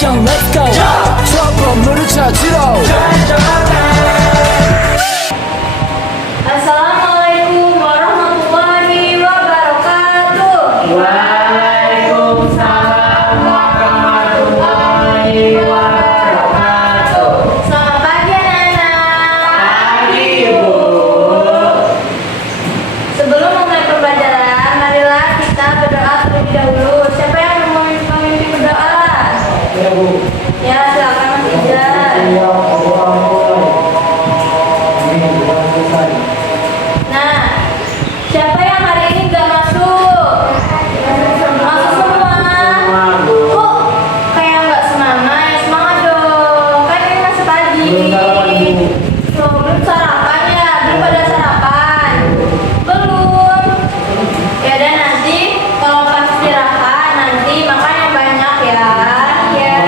미션 let's go 저 건물을 찾으러 Assalamualaikum warahmatullahi wabarakatuh. Waalaikumsalam warahmatullahi wabarakatuh. Selamat pagi anak-anak. Pagi Ibu. Sebelum memulai pembelajaran, marilah kita berdoa terlebih dahulu. Siapa yang mau memimpin berdoa? Ya Bu. Ya, silakan Mas Izan. Nah, siapa yang hari ini nggak masuk? Masuk semua. Kok kayak nggak semangat? Ya semangat dong. Kan ini masih pagi. Tuh, belum sarapan ya? Belum pada sarapan? Belum. Ya dan nanti kalau pas istirahat nanti makan yang banyak ya. Ya.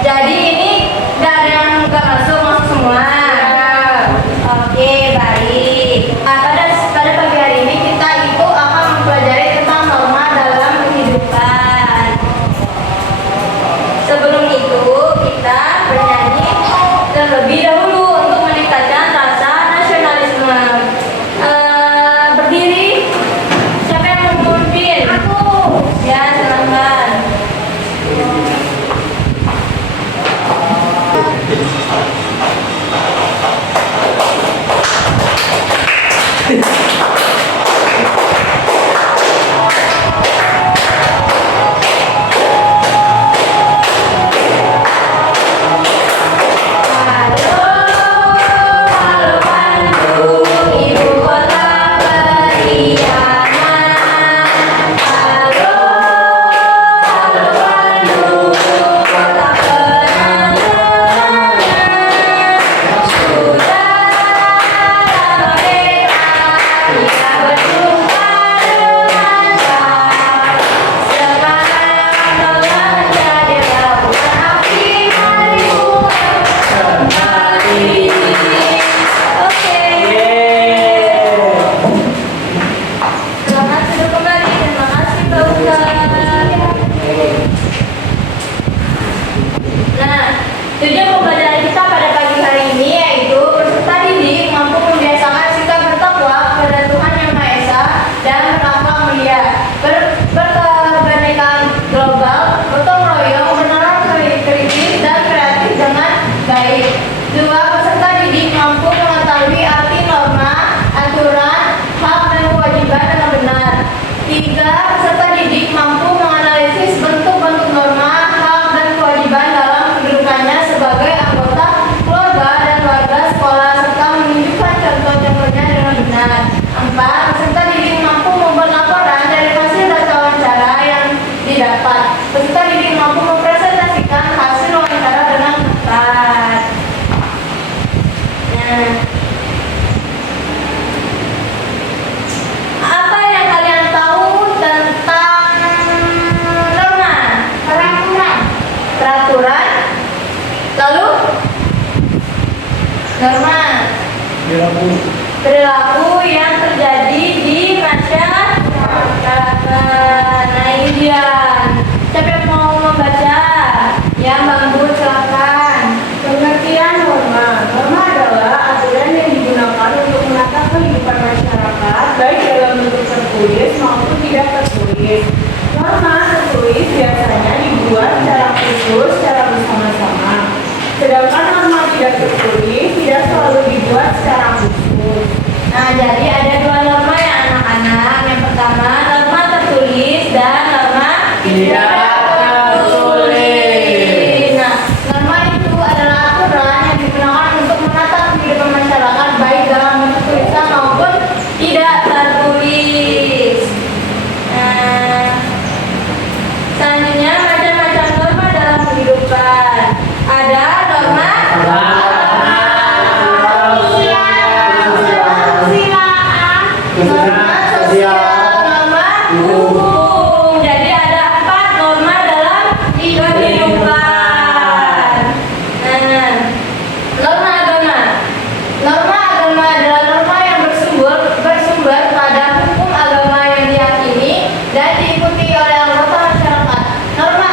Jadi ini nggak ada yang nggak masuk, masuk semua. Oke, baik. Nah, pada pagi hari ini kita itu akan mempelajari tentang norma dalam kehidupan. Sebelum itu kita bernyanyi terlebih dahulu untuk meningkatkan rasa nasionalisme. Berdiri. Siapa yang mau memimpin? Aku. Ya, silakan. Halo Bandung, ibu kota periangan. Halo Bandung, kota kenangan. Sudah lama kita berjumpa dengan kau. Sekarang telah jadi lautan api, mari kembali. Oke. Selamat duduk kembali. Terima kasih Pak Ustadz. Nah, tujuan pembelajaran kita pada pagi hari ini yaitu peserta didik mampu membiasakan sikap bertakwa kepada Tuhan Yang Maha Esa dan berakhlak mulia, berkebenekaan global, gotong royong, bernalar kritis dan kreatif dengan baik. 2. Peserta didik mampu mengetahui arti norma, aturan, hak dan kewajiban dengan benar. 3. Peserta didik mampu menganalisis bentuk-bentuk norma, hak dan kewajiban dalam kedudukannya sebagai anggota keluarga dan warga sekolah serta menunjukkan contoh-contohnya dengan benar. 4. Peserta didik mampu membuat laporan dari hasil data wawancara yang didapat. Peserta didik mampu mempresentasikan hasil wawancara dengan tepat. Nah, apa yang kalian tahu tentang norma? Peraturan. Lalu norma. Perilaku yang terjadi di masyarakat. Nah, ini dia. Siapa yang mau membaca? Ya, Bang Bu, silakan. Pengertian norma. Norma adalah aturan yang digunakan untuk menata kehidupan masyarakat, baik dalam bentuk tertulis maupun tidak tertulis. Norma tertulis biasanya dibuat secara khusus, secara bersama-sama. Sedangkan norma tidak tertulis tidak selalu dibuat secara khusus. Nah, jadi ada dua norma ya anak-anak. Yang pertama norma tertulis dan norma Tidak tertulis. Nah, norma itu adalah aturan yang digunakan untuk menata kehidupan masyarakat baik dalam bentuk tulisan maupun tidak tertulis. Nah, selanjutnya macam-macam norma dalam kehidupan. Ada norma norma sosial, norma hukum. Jadi ada 4 norma dalam kehidupan. Nah, norma agama. Norma agama adalah norma yang bersumber pada hukum agama yang diyakini dan diikuti oleh anggota masyarakat. Norma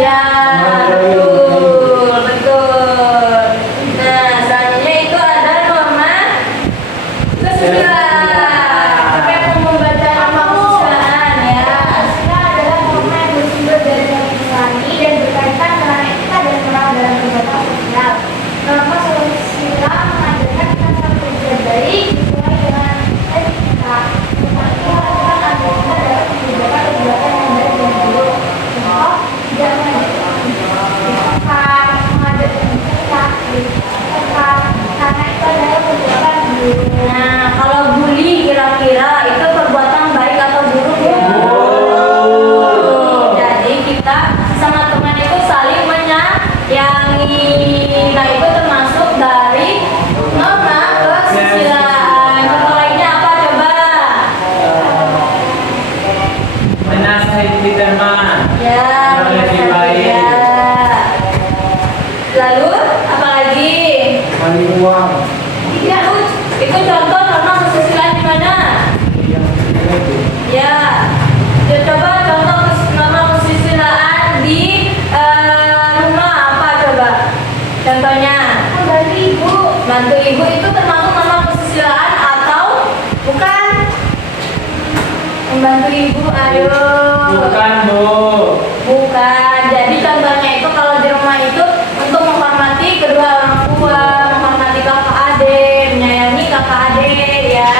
Ya, betul, betul. Nah, selanjutnya itu ada norma kesusilaan. Siapa yang mau membaca norma kesusilaan ya? Asusila adalah norma yang bersumber dari nilai nurani dan berkaitan dengan etika dan moral dalam kegiatan sosial. Norma asusila mengajarkan kita saling berbuat baik sesuai dengan etika, tetapi melakukan anggota dalam kebijakan perbuatan yang baik dan buruk. Contoh, tidak mengajak ditekan, mengajak mencetak, ditekan, karena itu adalah perbuatan buruk. Nah, kalau bully kira-kira itu perbuatan baik atau buruk ya? Jadi kita sama teman itu saling menyayangi. Nah, itu termasuk dari norma kesusilaan. Contoh lainnya apa coba? Menasihati teman. Ya, Yang lebih benar baik. saja. Lalu apa lagi? Saling uang. Itu contoh norma kesusilaan di mana? Ya, coba contoh norma kesusilaan di rumah apa coba? Contohnya, Membantu ibu. bantu ibu itu termasuk norma kesusilaan atau bukan? Membantu ibu, ayo. Bukan, Bu. Bukan. Jadi contohnya itu kalau di rumah itu untuk menghormati kedua orang tua, menghormati kakak adik, menyayangi kakak adik ya.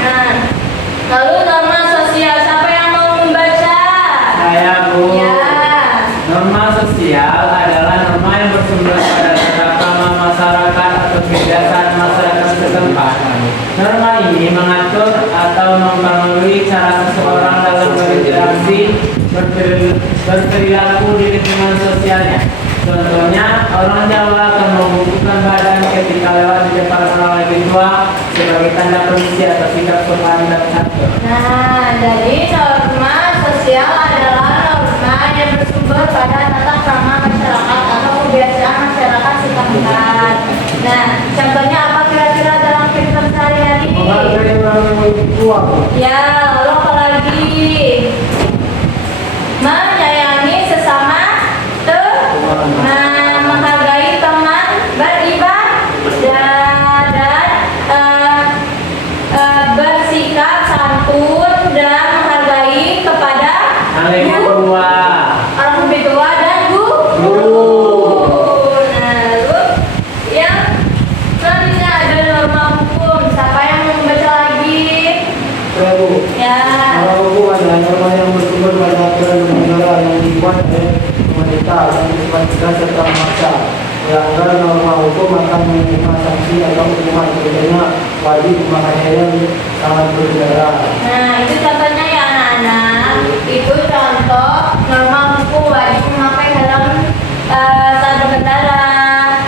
Nah, lalu norma sosial siapa yang mau membaca? Saya, Bu. Ya. Norma sosial adalah norma yang bersumber pada tata krama masyarakat atau kebiasaan masyarakat setempat. Norma ini mengatur atau mempengaruhi cara seseorang dalam berinteraksi, berperilaku di lingkungan sosialnya. Contohnya, orang Jawa akan membukukan badan ketika lewat di depan orang lagi tua sebagai tanda permisi atau sikap sopan dan santun. Nah, jadi norma sosial adalah norma yang bersumber pada tata krama masyarakat atau kebiasaan masyarakat setempat. Nah, contohnya apa kira-kira dalam kehidupan sehari-hari? Menghargai orang yang lebih tua, Bu. Ya, lalu apa lagi? Menyayangi sesama teman, menghargai teman beribadah dan bersikap santun dan menghargai kepada Yang lebih tua. orang lebih tua dan guru. Nah, lalu yang selanjutnya ada norma hukum. Siapa yang mau membaca lagi? Saya, Bu. Ya. Norma hukum adalah norma yang bersumber pada aturan negara yang dibuat oleh pemerintah dan bersifat tegas serta memaksa. Melanggar norma hukum akan menerima sanksi atau hukuman, tentunya wajib memakai helm sangat berkendara. Nah, itu contohnya ya anak-anak. Itu contoh norma hukum wajib memakai helm saat berkendara,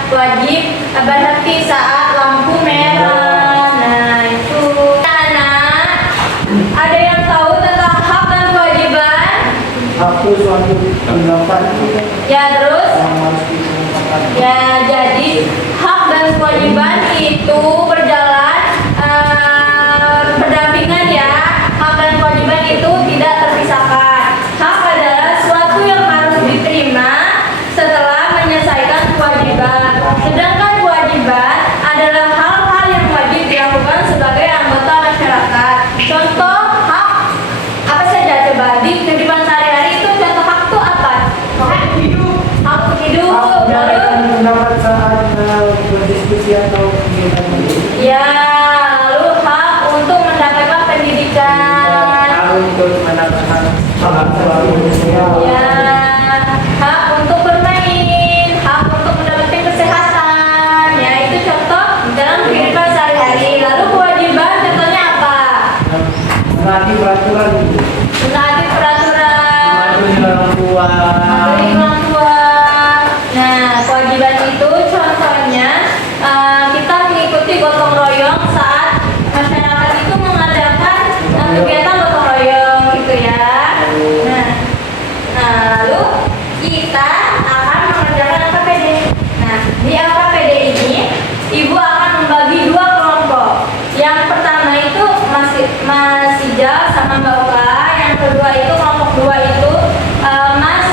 wajib berhenti saat lampu merah. Nah, itu anak. Ada yang tahu tentang hak dan kewajiban? Aku suatu pendapat Ya, terus? yang harus dikemukakan. Ya, jadi hak dan kewajiban itu berjalan berdampingan ya. Hak dan kewajiban itu tidak terpisahkan. Hak adalah suatu yang harus diterima setelah menyelesaikan kewajiban. Sedangkan kewajiban adalah hal-hal yang wajib dilakukan sebagai anggota masyarakat. Contoh hak apa saja coba di kehidupan sehari-hari itu contoh hak itu apa? Hak hidup. Hak hidup. Aku Lalu menyampaikan pendapat saat berdiskusi atau kegiatan ini. ya, lalu hak untuk mendapatkan pendidikan. Hak untuk mendapatkan hak selalu sosial. Ya, hak untuk bermain, hak untuk mendapatkan kesehatan. Ya, itu contoh dalam kehidupan sehari-hari. Lalu kewajiban contohnya apa? Menaati peraturan itu. Menaati peraturan, Mematuhi orang tua. mematuhi orang tua. Nah, kewajiban itu contohnya kita mengikuti gotong royong saat masyarakat itu mengadakan kegiatan gotong royong gitu ya. Nah, lalu kita akan mengerjakan LKPD. Nah, di LKPD ini ibu akan membagi dua kelompok. Yang pertama itu Mas Ijal sama Mbak Oka. Yang kedua itu kelompok dua itu Mas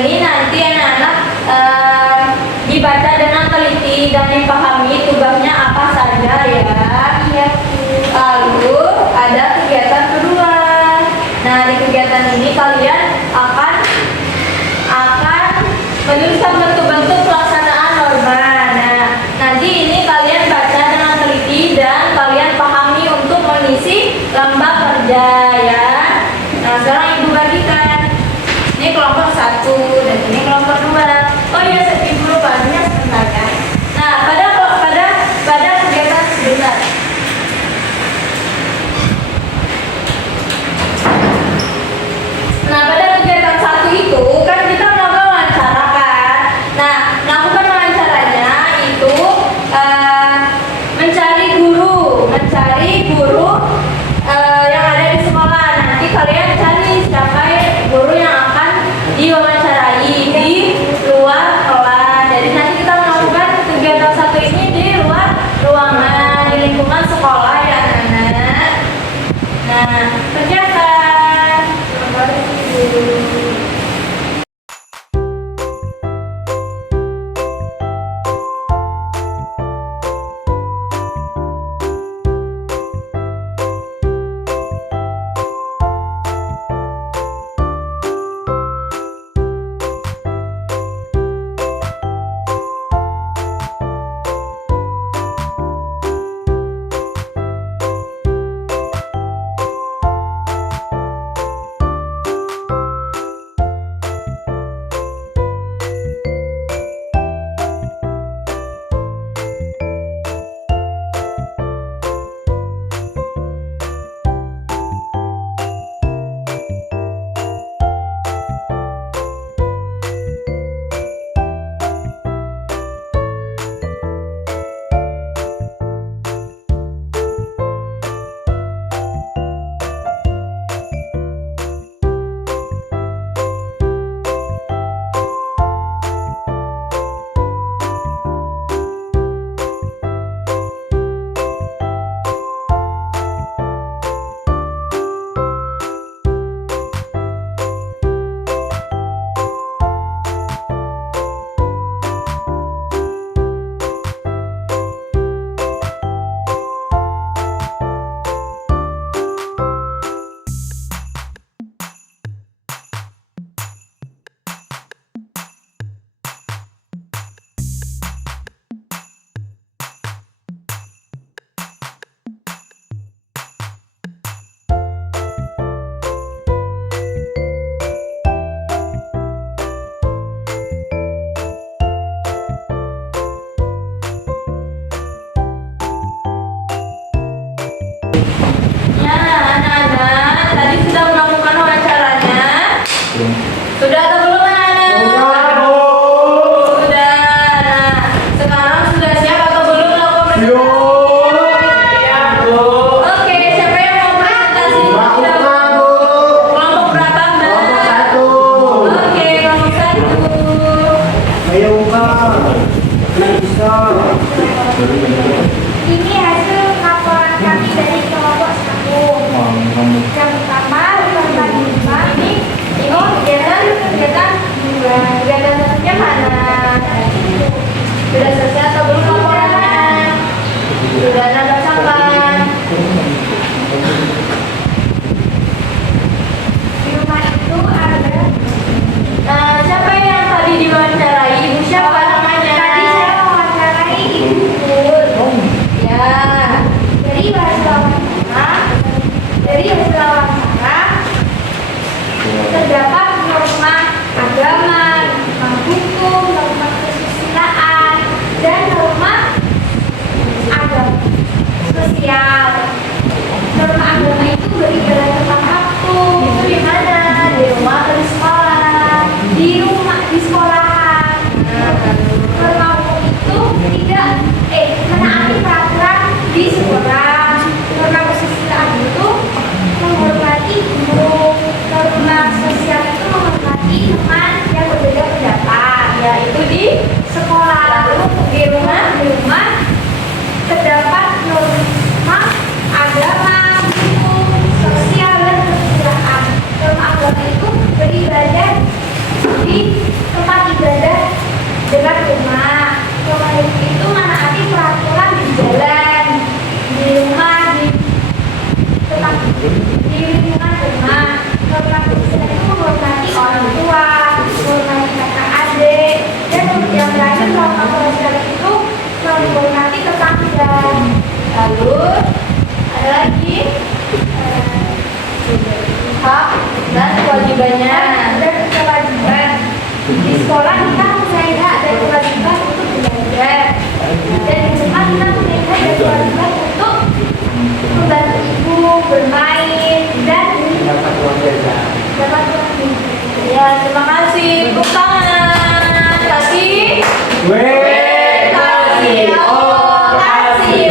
ini nanti anak-anak dibaca dengan teliti dan dipahami tugasnya apa saja ya. Iya. Lalu ada kegiatan kedua. Nah, di kegiatan ini kalian akan menuliskan bentuk-bentuk pelaksanaan norma. Nah, nanti ini kalian baca dengan teliti dan kalian pahami untuk mengisi lembar kerja ya. Nah, sekarang ibu bagikan. Ini kelompok 1 dan ini kelompok 2. Oh iya, ibu lupa sebentar ya. Nah, pada kegiatan sebentar. Nah, pada kegiatan 1 itu kan kita melakukan wawancara kan. Nah, melakukan wawancaranya itu mencari guru yang ada di sekolah. Nanti kalian cari siapa guru yang akan diwawancarai di luar kelas. Jadi nanti kita melakukan kegiatan 1 ini di luar ruangan, di lingkungan sekolah ya anak-anak. Nah, kerjakan. Ya, anak-anak, tadi sudah melakukan wawancaranya. Sudah atau belum anak-anak? Sudah. Nah, sekarang sudah siap atau belum melakukan presentasi? Oke, siapa yang mau presentasi? Kelompok berapa, Mbak? Oke, kelompok 1. Ayo Kak, bisa. Ini hasil laporan kami dari kelompok 1. Yang pertama, kelompok 5 ini kegiatan satunya mana? Sudah selesai atau belum laporannya? Sudah Anda bacakan. di rumah itu ada. Nah, siapa yang tadi diwawancarai? Ibu siapa namanya? Tadi saya mewawancarai Ibu Pur. nanti terpanjang. Lalu ada lagi hak dan kewajibannya. Dan kewajiban di sekolah kita mempunyai hak dan kewajiban untuk belajar, dan di rumah kita mempunyai hak dan kewajiban untuk membantu ibu bermain dan Dapat uang jajan. dapat uang jajan. Ya, terima kasih. Tepuk tangan. Kasih. Weh, Kasih. Oh, kasih.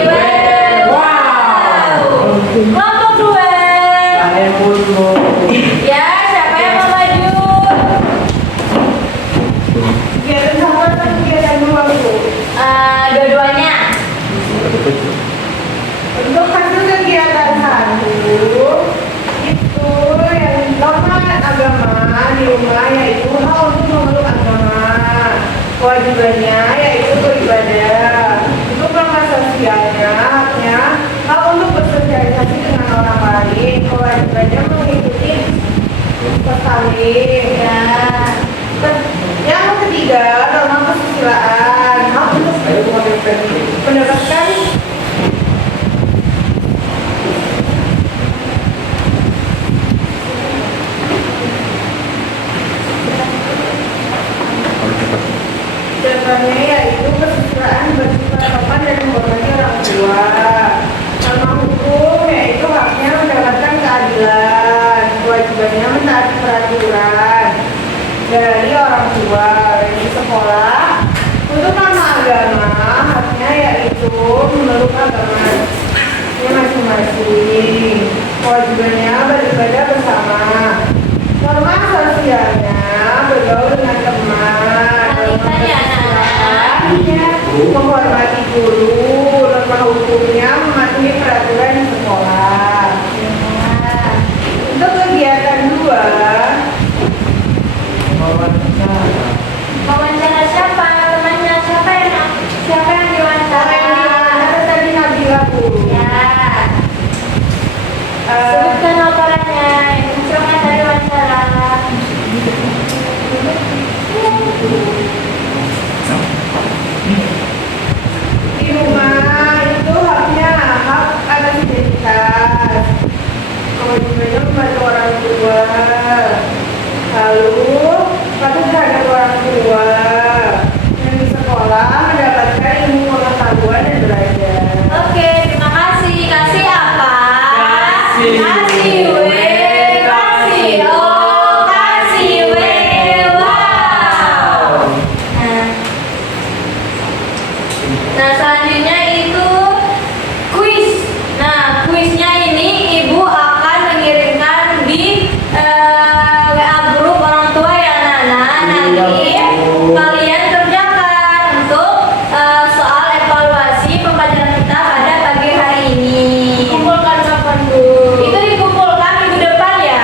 Wow. Kelompok dua. saya pun mau Ya, siapa yang mau maju? Kegiatan satu atau kegiatan dua Bu? Dua-duanya. Untuk hasil kegiatan satu itu yang norma agama di rumah yaitu hak untuk memeluk agama, kewajibannya yaitu beribadah, untuk norma sosialnya haknya hak untuk bersosialisasi dengan orang lain, kewajibannya mengikuti bersalin. Ya. Yang ketiga norma kesusilaan hak untuk mendapatkan Jawabannya yaitu kesusilaan bersifat sopan dan menghormati orang tua. Norma hukum yaitu haknya mendapatkan keadilan, kewajibannya mentaati peraturan dari orang tua di sekolah. Untuk norma agama haknya yaitu memeluk agamanya masing-masing, kewajibannya beribadah bersama. Norma sosialnya bergaul dengan teman. Kalian ya, anak-anak. Menghormati guru, norma hukumnya mematuhi peraturan di sekolah. Untuk kegiatan dua, Wawancara siapa? Temannya siapa yang diwawancara? ada tadi Nabila Bu. Ya. Sebutkan laporannya. Instrumen dari wawancara. Di rumah itu haknya hak atas identitas, kewajibannya membantu orang tua, lalu patuh terhadap orang tua, dan di sekolah mendapatkan ilmu pengetahuan dan belajar. Oke, terima kasih. Kasih apa? Kasih. Kasih W. Kasih O. Kasih W. Wow. Nah, selanjutnya itu kuis. Nah, kuisnya ini ibu akan mengirimkan di WA grup orang tua ya, anak-anak. Nanti kalian kerjakan untuk soal evaluasi pembelajaran kita pada pagi hari ini. Kumpulkan kapan Bu? Itu dikumpulkan minggu depan ya.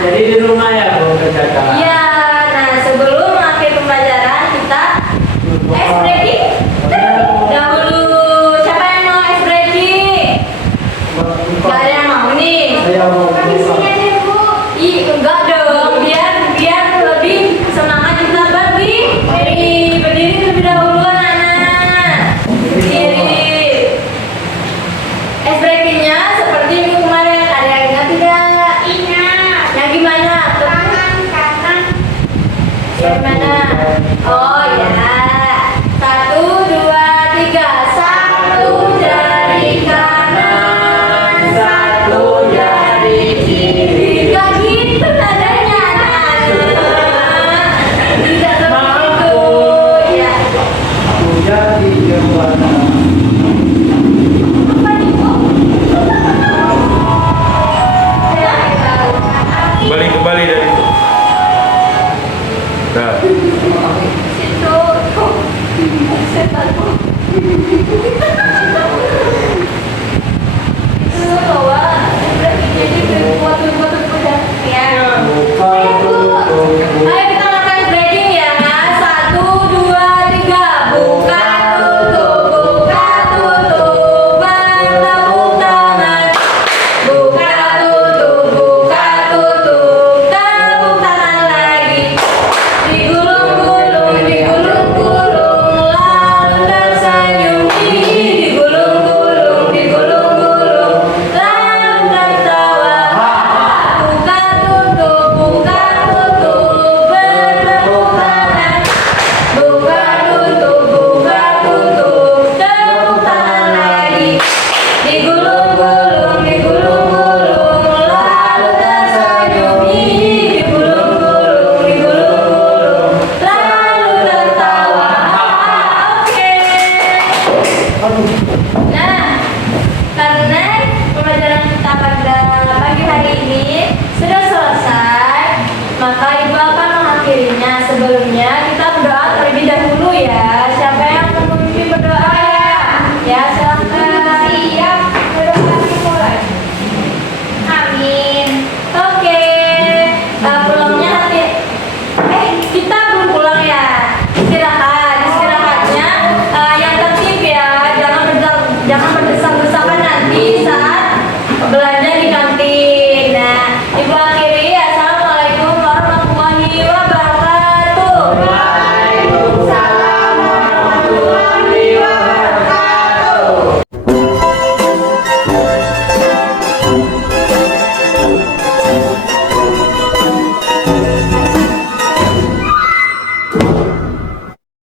jadi di rumah ya Bu kerjakan. Iya. Nah, sebelum mengakhiri pembelajaran kita ice breaking. Dahulu siapa yang mau ice breaking? Gak ada yang mau nih. Saya mau Di sini aja Bu. Ih, enggak dong. Biar lebih semangat kita berdiri terlebih dahulu, anak-anak. Berdiri. Ice breakingnya seperti minggu kemarin. Ada yang ingat tidak? Ingat. Yang gimana? Tangan kanan. Yang mana? Oh ya. 1, 2, 3. 1 jari kanan, 1 jari kiri. Gak gitu nadanya, anak-anak. Tidak seperti itu. Ya. aku jadi juara. Apa nih, Bu? Saya tahu. Kembali dari itu. Nah, Situ. Saya tahu. Itu bawa breakingnya jadi buat ya. Bukan tutup. Ayo kita makan breaking ya. 1, 2, 3. Buka tutup. Bertepuk tangan. Buka tutup. Tepuk tangan lagi. Digulung-gulung. Lalu tersenyum mengakhirinya. Sebelumnya kita berdoa terlebih dahulu ya. Siapa yang memimpin berdoa ya? Ya,